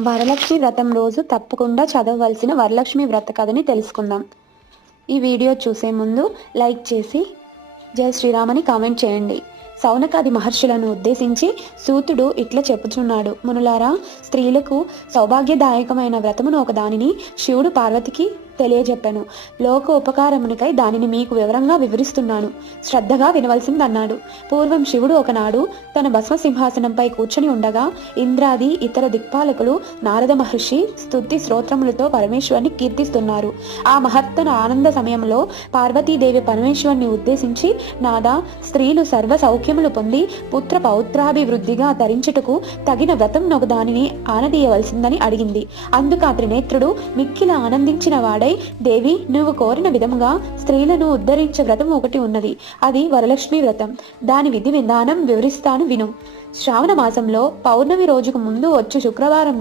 వరలక్ష్మి వ్రతం రోజు తప్పకుండా చదవవలసిన వరలక్ష్మి వ్రత కథని తెలుసుకుందాం. ఈ వీడియో చూసే ముందు లైక్ చేసి జై శ్రీరామని కామెంట్ చేయండి. సౌనకాది మహర్షులను ఉద్దేశించి సూతుడు ఇట్లా చెప్పుచున్నాడు. మునులారా, స్త్రీలకు సౌభాగ్యదాయకమైన వ్రతమును ఒక దానిని శివుడు పార్వతికి తెలియజెప్పాను. లోక ఉపకారమునికై దానిని మీకు వివరంగా వివరిస్తున్నాను, శ్రద్ధగా వినవలసిందన్నాడు. పూర్వం శివుడు ఒకనాడు తన భస్మ సింహాసనంపై కూర్చొని ఉండగా ఇంద్రాది ఇతర దిక్పాలకులు నారద మహర్షి స్తుతి స్తోత్రములతో పరమేశ్వరుని కీర్తిస్తున్నారు. ఆ మహత్తర ఆనంద సమయంలో పార్వతీదేవి పరమేశ్వరుని ఉద్దేశించి, నాదా, స్త్రీలు సర్వ సౌఖ్యములు పొంది పుత్ర పౌత్రాభివృద్ధిగా ధరించుటకు తగిన వ్రతం ఒక దానిని ఆనదీయవలసిందని అడిగింది. అందుకు ఆ త్రినేత్రుడు మిక్కిల ఆనందించిన వాడై, దేవి, నువ్వు కోరిన విధముగా స్త్రీలను ఉద్ధరించే వ్రతం ఒకటి ఉన్నది. అది వరలక్ష్మి వ్రతం. దాని విధి విధానం వివరిస్తాను, విను. శ్రావణ మాసంలో పౌర్ణమి రోజుకు ముందు వచ్చు శుక్రవారం